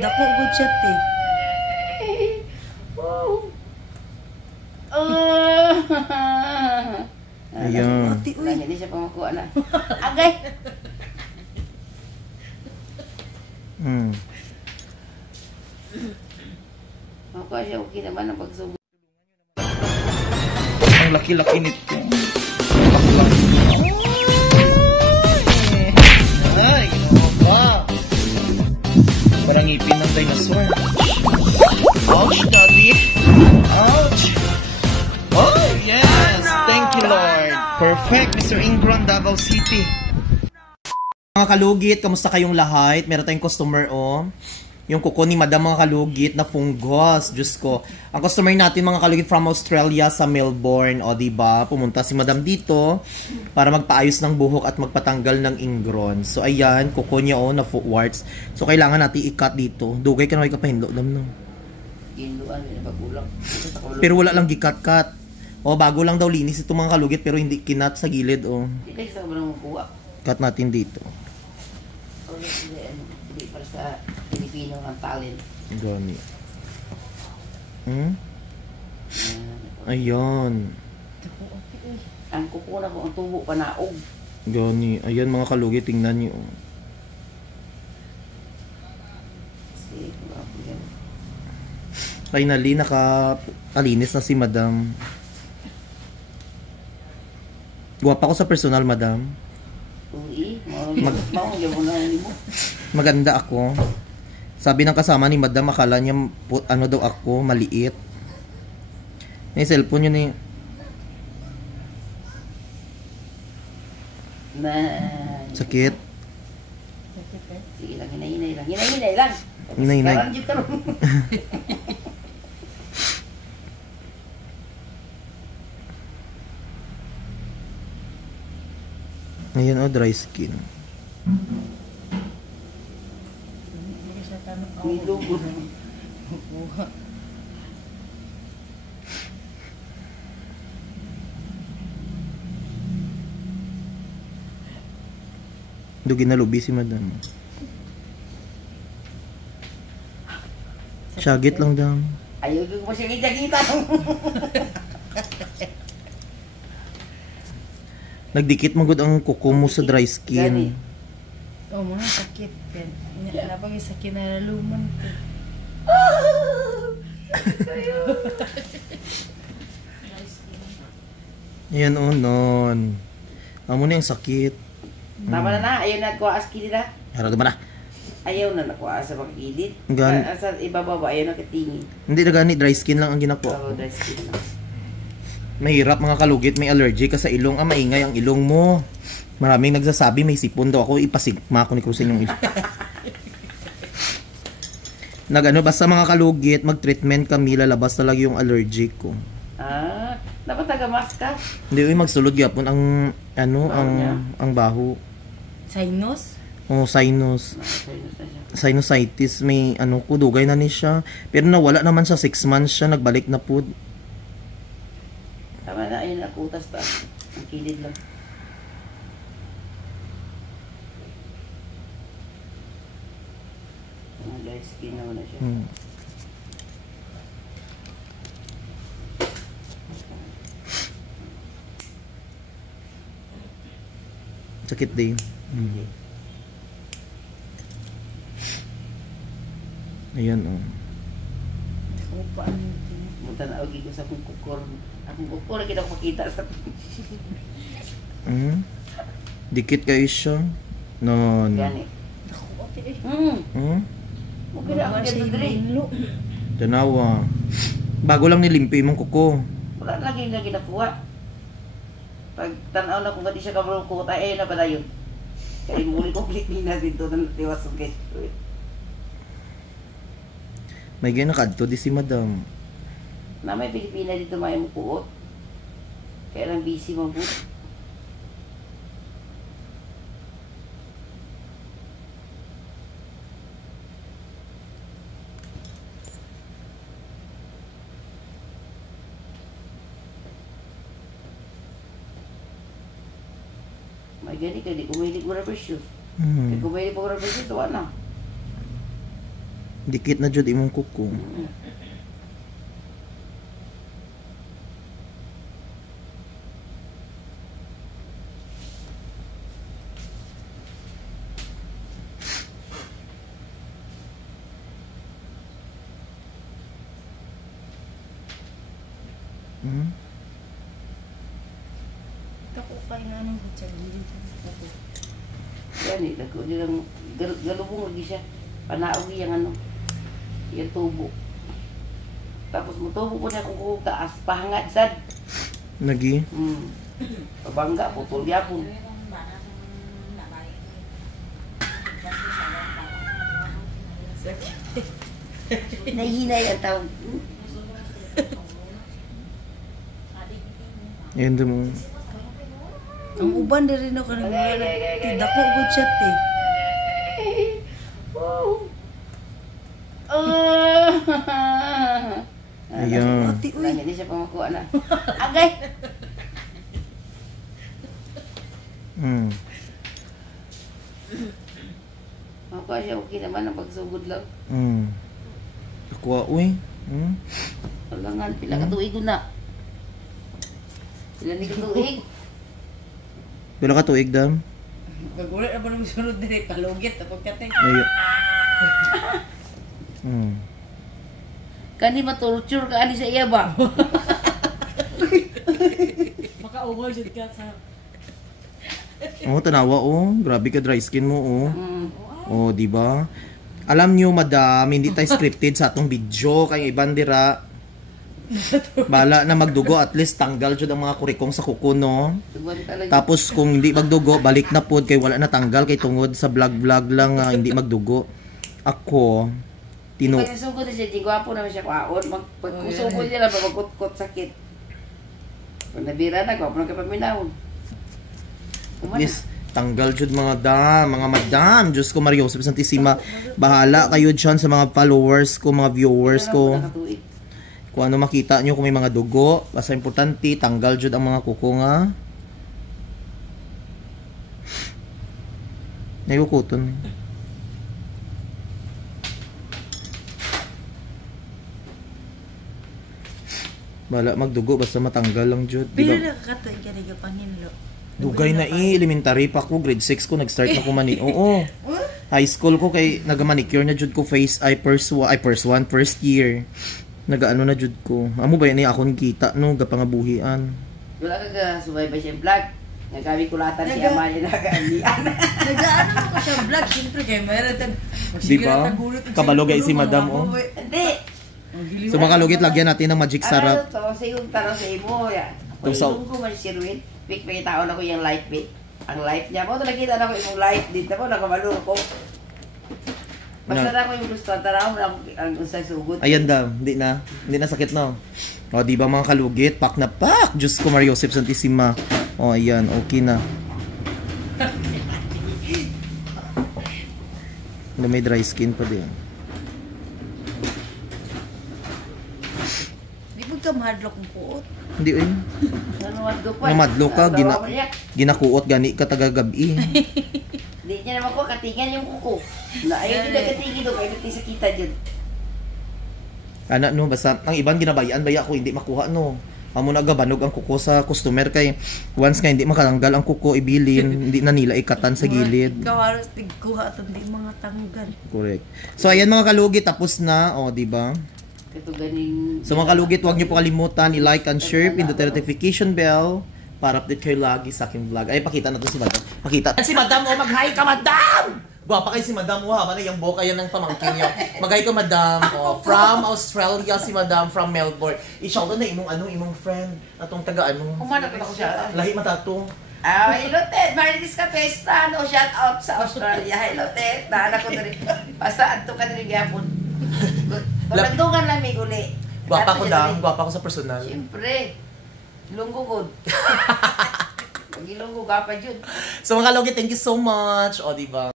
dako good shot eh. Ayun. Hindi siya pamakuha na. Agay! Makuha siya, okay naman ang pagsubo. Ang laki-laki nito. Ay, ba? Parang ngipin ng dinosaur. Ouch, daddy. Ouch. Oh, yes. Thank you, Lord. Perfect, Mr. Ingron, Davao City. Mga kalugit, kamusta kayong lahat? Meron tayong customer, oh. Yung kuko ni Madam, mga kalugit na fungus. Diyos ko. Ang customer natin, mga kalugit from Australia sa Melbourne. O, diba? Pumunta si Madam dito para magpaayos ng buhok at magpatanggal ng ingron. So, ayan. Kuko niya, oh, na warts. So, kailangan natin i-cut dito. Dugay ka na, ikapahinlo. Alam no. Pero wala lang gikat-kat. O, bago lang daw linis itong mga kalugit pero hindi kinat sa gilid, oh. Cut natin dito. Hindi para sa Pilipino ng talent. Gani. Ayan. Ang kuko na ko, ang tubo panaog. Gani. Ayan mga kalugit, tingnan niyo. Finally, nakalinis na si Madam. Guwapa ko sa personal, Madam. Maganda ako. Sabi ng kasama ni Madam, akala niya ano daw ako, maliit. May cellphone yun eh. Sakit. Sige lang, hinay-hinay lang. Hinay-hinay lang. Hinay-hinay. Ayan, oh, dry skin. Dugi na lubi si Madam. Syagit lang daw. Ayaw ko pa siya kita-kita. Nagdikit magod ang kuko mo sa dry skin. Oh, mga sakit. Napag sakit na luman. Ayan, oh, non. Amo na yung sakit. Tama na, ayaw na kuha aski nila. Harap naman na. Ayaw na nakuha sa pagkilid. Sa ibababa, ayaw na katingin. Hindi na gani, dry skin lang ang ginako. Oo, dry skin lang. Mahirap mga kalugit, may allergy ka sa ilong. Maingay ang ilong mo. Maraming nagsasabi may sipon daw ako. Ipasigma ko ni Cruzen yung ilong. Nagano basta mga kalugit, mag-treatment kami, lalabas talaga yung allergy ko. Ah, dapat taga-mask ka? Hindi, magsulod yapon ang ano, ang baho. Sinus? Oh, sinus. Sinusitis, may ano ko, dugay na ni siya. Pero nawala naman sa 6 months siya, nagbalik na po. Tama na, ayun na, kutas pa. Ang kilid lang. Mga dry skin na wala siya. Sakit din. Ayan, oh. Munta na agi ko sa akong kukor. Akong kukor, kita ko makita sa... Dikit kayo siya. Non. Gani. Okay na, ako ganda rin. Tanawa. Bago lang nilimpi mong kuko. Wala lagi na ginakuha. Pag tanaw na kung gati siya kamarong kuta, eh na pala yun. Kaya muli complete na dito na natiwas ang guest. May ginakadto di si Madam. Na may Pilipina dito may mukuot. Kaya lang busy mo po. May gani ka, di kumilig mo rubber shoes. Kaya kumilig mo rubber shoes, wala na. Dikit na jud imong kuko. Tako kay nga nang hutsan dito. Tako. Yan eh, dako nilang galubong lagi siya. Panaog yung ano, yung tubo. Tapos mutubo po niya kung taas, pahangad sad. Lagi. Pabangga, putol yapon. Nahinay ang tawag. Ayun din mo. Ang uban diri no kanang dako gud siya te. Ayan. Ati uy. Hindi siya pamakuha na. Agay! Makuha siya, okay naman ang pagsugod lang. Aqua, uy. Walangan, pila ka tuig ko na. Pila ni ka tuig. Pila ka tuig, dam? Kagulat na ba nung sunod diri palugit ako kate. Ayo. Kani ma-torture ka ani sa iya ba? Makaungol jud ka sa Oh, tanawa oh. Grabe ka dry skin mo oh. Oh, di ba? Alam niyo, madam, hindi tayo scripted sa atong video kay iban dira. Bala na magdugo, at least tanggal jud ang mga kurikong sa kuko, no? Tapos kung hindi magdugo, balik na pod kay wala na tanggal kay tungod sa vlog lang hindi magdugo. Ako tino. Pag sugod siya, di gwapo naman siya kwaon. Pagkusugod niya lang, magkutkot sakit. Pag nabira na, gwapo na kapaminahon. Yes, tanggal jud mga madam. Diyos ko, Mario Joseph Santissima. Bahala kayo dyan sa mga followers ko, mga viewers ko. Kung ano makita nyo, kung may mga dugo. Basta importante, tanggal jud ang mga kuko nga. Nayukuton. Bala magdugo, basta matanggal lang jud. Pila na katoy kani ka panginlo. Dugay na elementary pa ko, grade 6 ko nag-start na ko mani. Oo. High school ko kay naga-manicure na jud ko face first year. Nagaano na jud ko. Amo ba ni akong kita no gapangabuhian. Wala ka ga subay ba siya vlog. Nagabi kulatan siya man niya nagaanian. Nagaano ko siya vlog siyempre kay mayroon tag Di ba? Kabalogay si madam oh. Hindi. So makalugit lagyan natin ng magic sarap. Ano to? Sa yung tanong sa imo ya. Pag-ilong ko man si Ruin. Pick may tao na ko yung light bit. Ang light niya. Mo nakita na ko yung light dito mo nakamalo ko. Basta na ko yung gusto tanaw na ang usay sugod. Ayan daw, hindi na sakit no. O di ba mga kalugit, pak na pak. Diyos ko, Mario Joseph Santissima. O ayan, okay na. Na may dry skin pa din. Di mo ka mahadlok ng kuot. Hindi eh. Namadlo ka, ginakuot gani ka tagagabi. Hindi niya naman ko katingan yung kuko. Na ayaw din nagkatingin doon, kaya natin sa kita dyan. Ana no, basta ang iban ginabayaan baya ko hindi makuha no. Amo nagabanog ang kuko sa customer kay once nga hindi makatanggal ang kuko ibilin, hindi na nila ikatan sa gilid. Ikaw halos tigkuha at hindi mga tanggal. Correct. So ayan mga kalugit, tapos na, o di ba? Ito ganing... So mga kalugit, huwag niyo po kalimutan i-like and share, pindot the notification bell para update kayo lagi sa aking vlog. Ay, pakita natin si Madam. Pakita. Si Madam, oh, mag-hi ka, Madam! Guwapa kayo si Madam, oh, haba na yung boka yan ng pamangkin niyo. Mag-hi ka, Madam. Oh, from Australia, si Madam, from Melbourne. I-shoutout na imong friend, atong tagaan mo. Kumanap na ko siya. Lahi matato. Hello, Ted. Marilis ka Pesta. No, shout out sa Australia. Hello, Ted. Naanak ko na rin. Basta, anto ka na rin gapon. Malandungan lang may uli. Guwapa ko, Dam. Guwapa ko sa personal. Siyempre. Lunggugod. Pag ilunggog ka pa dyan. So mga kalugit, thank you so much. O, diba?